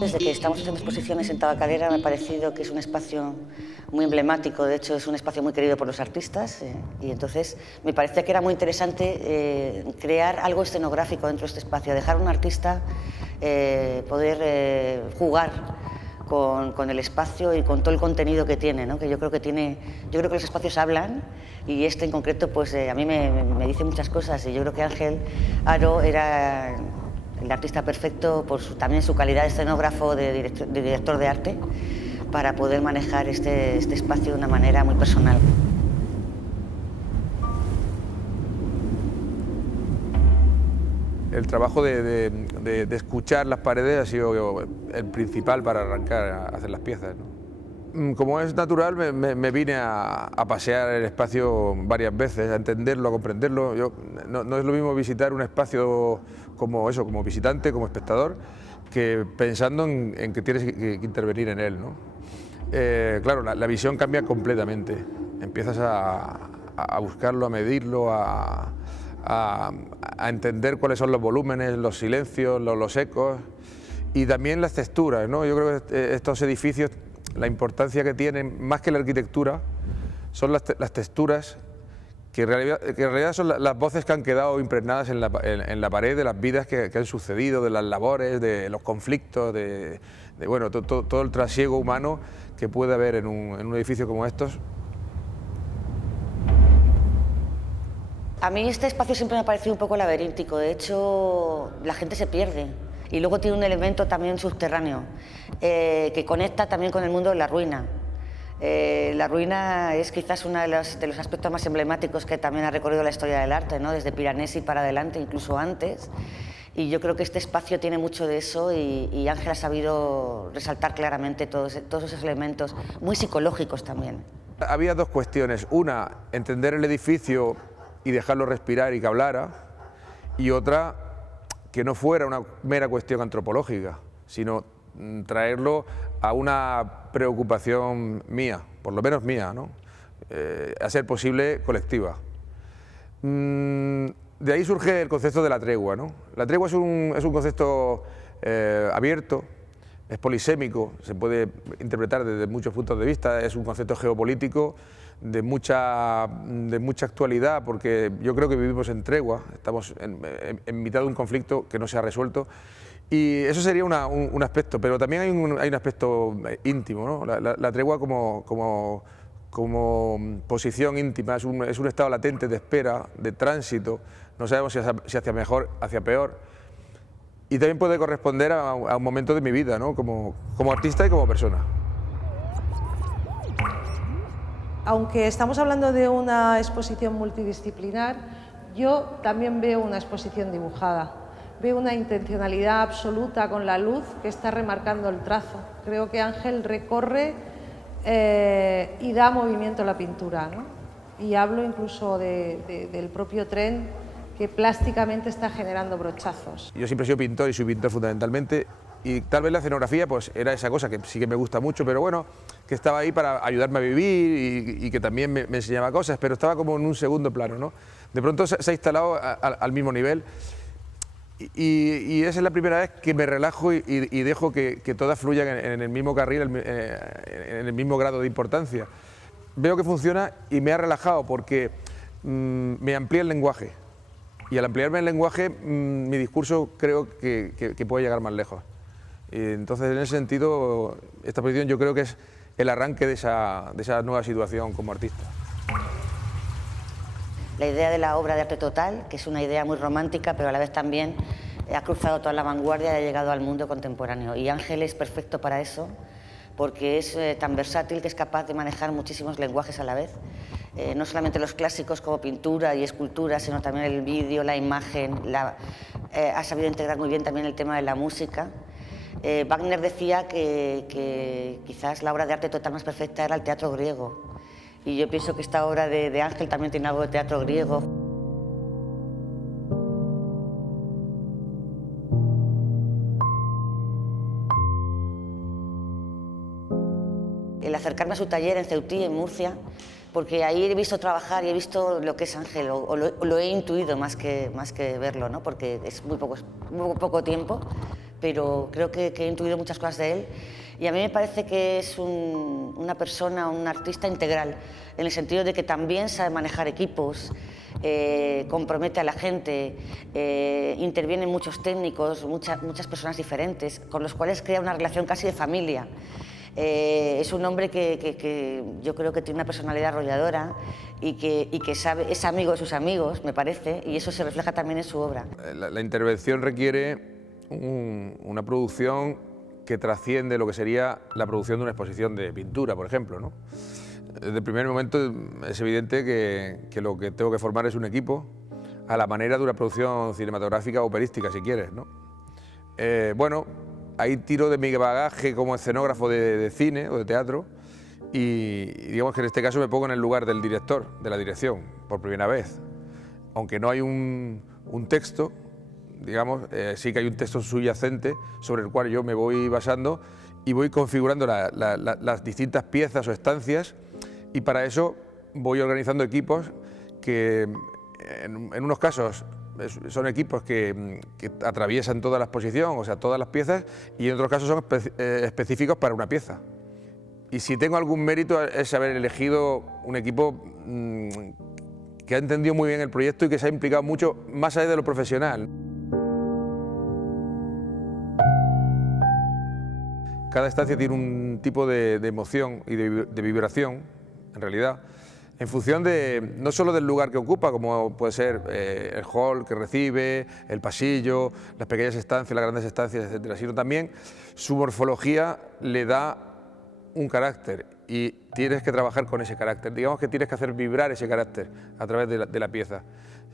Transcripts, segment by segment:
Desde que estamos haciendo exposiciones en Tabacalera me ha parecido que es un espacio muy emblemático, de hecho es un espacio muy querido por los artistas y entonces me parecía que era muy interesante crear algo escenográfico dentro de este espacio, dejar a un artista poder jugar con el espacio y con todo el contenido que tiene, ¿no? Que yo creo que los espacios hablan y este en concreto pues a mí me dice muchas cosas y yo creo que Ángel Aro era el artista perfecto por también su calidad de escenógrafo, de director de arte, para poder manejar este espacio de una manera muy personal. El trabajo de escuchar las paredes ha sido el principal para arrancar a hacer las piezas, ¿no? Como es natural, me vine a pasear el espacio varias veces, a entenderlo, a comprenderlo. No es lo mismo visitar un espacio como visitante, como espectador, que pensando en que tienes que intervenir en él, ¿no? Claro, la visión cambia completamente. Empiezas a buscarlo, a medirlo, a entender cuáles son los volúmenes, los silencios, los ecos y también las texturas, ¿no? Yo creo que estos edificios, la importancia que tienen, más que la arquitectura, son las texturas que en realidad son las voces que han quedado impregnadas en la pared de las vidas que han sucedido, de las labores, de los conflictos, bueno, todo el trasiego humano que puede haber en un edificio como estos. A mí este espacio siempre me ha parecido un poco laberíntico, de hecho la gente se pierde y luego tiene un elemento también subterráneo que conecta también con el mundo de la ruina. La ruina es quizás uno de los aspectos más emblemáticos que también ha recorrido la historia del arte, ¿no? Desde Piranesi para adelante, incluso antes, y yo creo que este espacio tiene mucho de eso y Ángel ha sabido resaltar claramente todos esos elementos muy psicológicos también. Había dos cuestiones, una, entender el edificio y dejarlo respirar y que hablara, y otra, que no fuera una mera cuestión antropológica, sino traerlo a una preocupación mía, por lo menos mía, ¿no? A ser posible colectiva. De ahí surge el concepto de la tregua, ¿no? La tregua es un concepto abierto, es polisémico, se puede interpretar desde muchos puntos de vista, es un concepto geopolítico de mucha actualidad, porque yo creo que vivimos en tregua, estamos en mitad de un conflicto que no se ha resuelto, y eso sería un aspecto, pero también hay un aspecto íntimo, ¿no? La tregua como posición íntima, es un estado latente de espera, de tránsito, no sabemos si hacia mejor, hacia peor, y también puede corresponder a un momento de mi vida, ¿no? Como artista y como persona. Aunque estamos hablando de una exposición multidisciplinar, yo también veo una exposición dibujada. Veo una intencionalidad absoluta con la luz que está remarcando el trazo. Creo que Ángel recorre y da movimiento a la pintura, ¿no? Y hablo incluso del propio tren que plásticamente está generando brochazos. Yo siempre he sido pintor y soy pintor fundamentalmente, y tal vez la escenografía pues era esa cosa que sí que me gusta mucho, pero bueno, que estaba ahí para ayudarme a vivir y que también me enseñaba cosas, pero estaba como en un segundo plano, ¿no? De pronto se ha instalado al mismo nivel y esa es la primera vez que me relajo y dejo que todas fluyan en el mismo carril, en el mismo grado de importancia. Veo que funciona y me ha relajado porque me amplía el lenguaje. Y al ampliarme el lenguaje, mi discurso creo que puede llegar más lejos. Y entonces, en ese sentido, esta posición yo creo que es el arranque de esa nueva situación como artista. la idea de la obra de arte total, que es una idea muy romántica, pero a la vez también ha cruzado toda la vanguardia y ha llegado al mundo contemporáneo. Y Ángel es perfecto para eso, porque es tan versátil que es capaz de manejar muchísimos lenguajes a la vez. No solamente los clásicos como pintura y escultura, sino también el vídeo, la imagen. Ha sabido integrar muy bien también el tema de la música. Wagner decía que quizás la obra de arte total más perfecta era el teatro griego. Y yo pienso que esta obra de Ángel también tiene algo de teatro griego. El acercarme a su taller en Ceutí, en Murcia, porque ahí he visto trabajar y he visto lo que es Ángel, o lo he intuido más que verlo, ¿no? Porque es muy poco tiempo, pero creo que he intuido muchas cosas de él. Y a mí me parece que es una persona, un artista integral, en el sentido de que también sabe manejar equipos, compromete a la gente, intervienen muchos técnicos, muchas personas diferentes, con los cuales crea una relación casi de familia. Es un hombre que yo creo que tiene una personalidad arrolladora y que es amigo de sus amigos, me parece, y eso se refleja también en su obra. La intervención requiere una producción que trasciende lo que sería la producción de una exposición de pintura, por ejemplo, ¿no? Desde el primer momento es evidente que lo que tengo que formar es un equipo a la manera de una producción cinematográfica o operística, si quieres, ¿no? Bueno, ahí tiro de mi bagaje como escenógrafo de cine o de teatro y digamos que en este caso me pongo en el lugar del director, de la dirección, por primera vez. Aunque no hay un texto, digamos, sí que hay un texto subyacente sobre el cual yo me voy basando y voy configurando las distintas piezas o estancias, y para eso voy organizando equipos que en unos casos son equipos que atraviesan toda la exposición, o sea, todas las piezas, y en otros casos son específicos para una pieza. Y si tengo algún mérito es haber elegido un equipo que ha entendido muy bien el proyecto y que se ha implicado mucho más allá de lo profesional. Cada estancia tiene un tipo de emoción y de vibración, en realidad, en función de no solo del lugar que ocupa, como puede ser el hall que recibe, el pasillo, las pequeñas estancias, las grandes estancias, etcétera, sino también su morfología le da un carácter y tienes que trabajar con ese carácter. Digamos que tienes que hacer vibrar ese carácter a través de la pieza.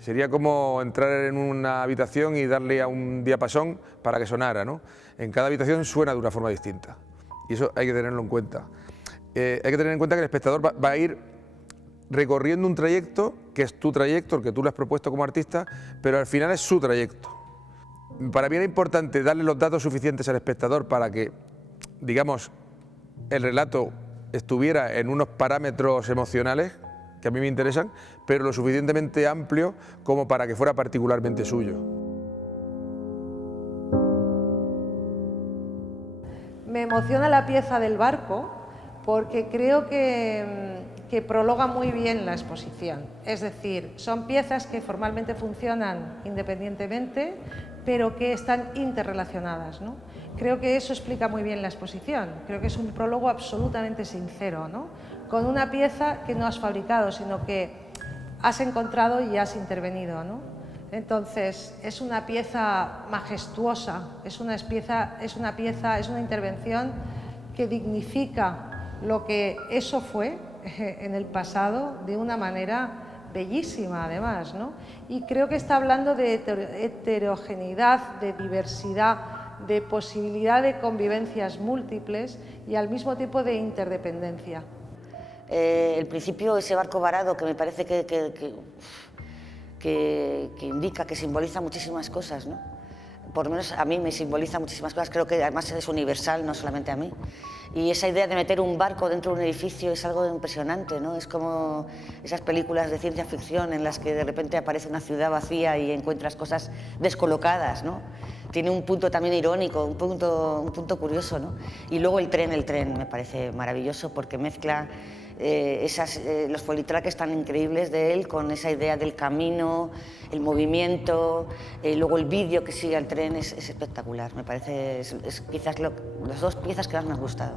Sería como entrar en una habitación y darle a un diapasón para que sonara, ¿no? En cada habitación suena de una forma distinta y eso hay que tenerlo en cuenta. Hay que tener en cuenta que el espectador va a ir recorriendo un trayecto que es tu trayecto, el que tú le has propuesto como artista, pero al final es su trayecto. Para mí era importante darle los datos suficientes al espectador para que, digamos, el relato estuviera en unos parámetros emocionales que a mí me interesan, pero lo suficientemente amplio como para que fuera particularmente suyo. Me emociona la pieza del barco porque creo que prologa muy bien la exposición. Es decir, son piezas que formalmente funcionan independientemente, pero que están interrelacionadas, ¿no? Creo que eso explica muy bien la exposición. Creo que es un prólogo absolutamente sincero, ¿no? Con una pieza que no has fabricado, sino que has encontrado y has intervenido, ¿no? Entonces, es una pieza majestuosa, es una intervención que dignifica lo que eso fue en el pasado de una manera bellísima, además, ¿no? Y creo que está hablando de heterogeneidad, de diversidad, de posibilidad de convivencias múltiples y al mismo tiempo de interdependencia. El principio, ese barco varado, que me parece que indica, que simboliza muchísimas cosas, ¿no? Por lo menos a mí me simboliza muchísimas cosas, creo que además es universal, no solamente a mí. Y esa idea de meter un barco dentro de un edificio es algo impresionante, ¿no? Es como esas películas de ciencia ficción en las que de repente aparece una ciudad vacía y encuentras cosas descolocadas, ¿no? Tiene un punto también irónico, un punto curioso, ¿no? Y luego el tren me parece maravilloso porque mezcla los folietraques tan increíbles de él con esa idea del camino, el movimiento, luego el vídeo que sigue al tren es espectacular. Me parece, es quizás las dos piezas que más me han gustado.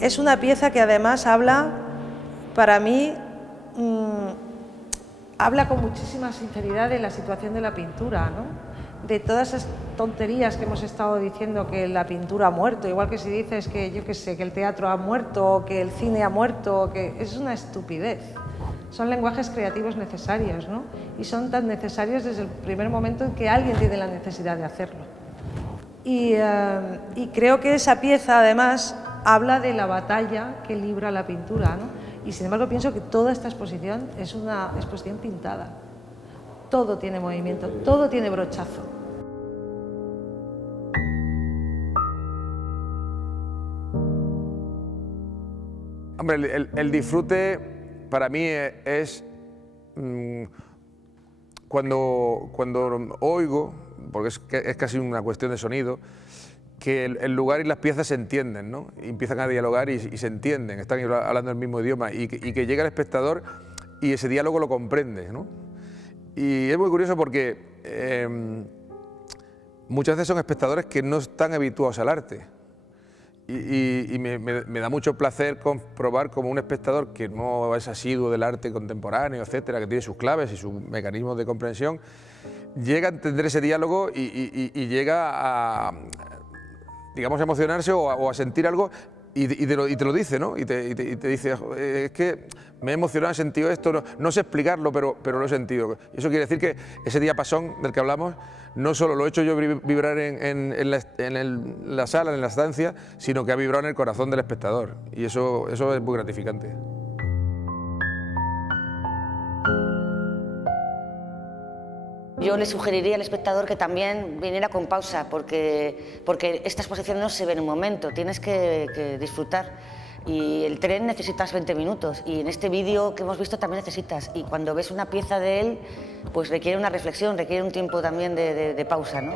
Es una pieza que además habla, para mí, habla con muchísima sinceridad de la situación de la pintura, ¿no? De todas esas tonterías que hemos estado diciendo, que la pintura ha muerto, igual que si dices que, yo qué sé, que el teatro ha muerto, o que el cine ha muerto, que es una estupidez. Son lenguajes creativos necesarios, ¿no? Y son tan necesarios desde el primer momento en que alguien tiene la necesidad de hacerlo. Y creo que esa pieza, además, habla de la batalla que libra la pintura, ¿no? Y sin embargo pienso que toda esta exposición es una exposición pintada. Todo tiene movimiento, todo tiene brochazo. Hombre, el disfrute para mí es cuando oigo, porque es casi una cuestión de sonido, que el lugar y las piezas se entienden, ¿no? Y empiezan a dialogar y se entienden, están hablando el mismo idioma y que llega el espectador y ese diálogo lo comprende, ¿no? Y es muy curioso porque muchas veces son espectadores que no están habituados al arte y me da mucho placer comprobar como un espectador que no es asiduo del arte contemporáneo, etcétera, que tiene sus claves y sus mecanismos de comprensión, llega a entender ese diálogo y llega a, digamos, emocionarse o a sentir algo y te lo dice, ¿no? Y te dice, es que me he emocionado, he sentido esto, no sé explicarlo, pero lo he sentido. Eso quiere decir que ese diapasón del que hablamos no solo lo he hecho yo vibrar en la sala, en la estancia, sino que ha vibrado en el corazón del espectador. Y eso es muy gratificante. Yo le sugeriría al espectador que también viniera con pausa, porque esta exposición no se ve en un momento, tienes que disfrutar. Y el tren necesitas 20 minutos, y en este vídeo que hemos visto también necesitas. Y cuando ves una pieza de él, pues requiere una reflexión, requiere un tiempo también de pausa, ¿no?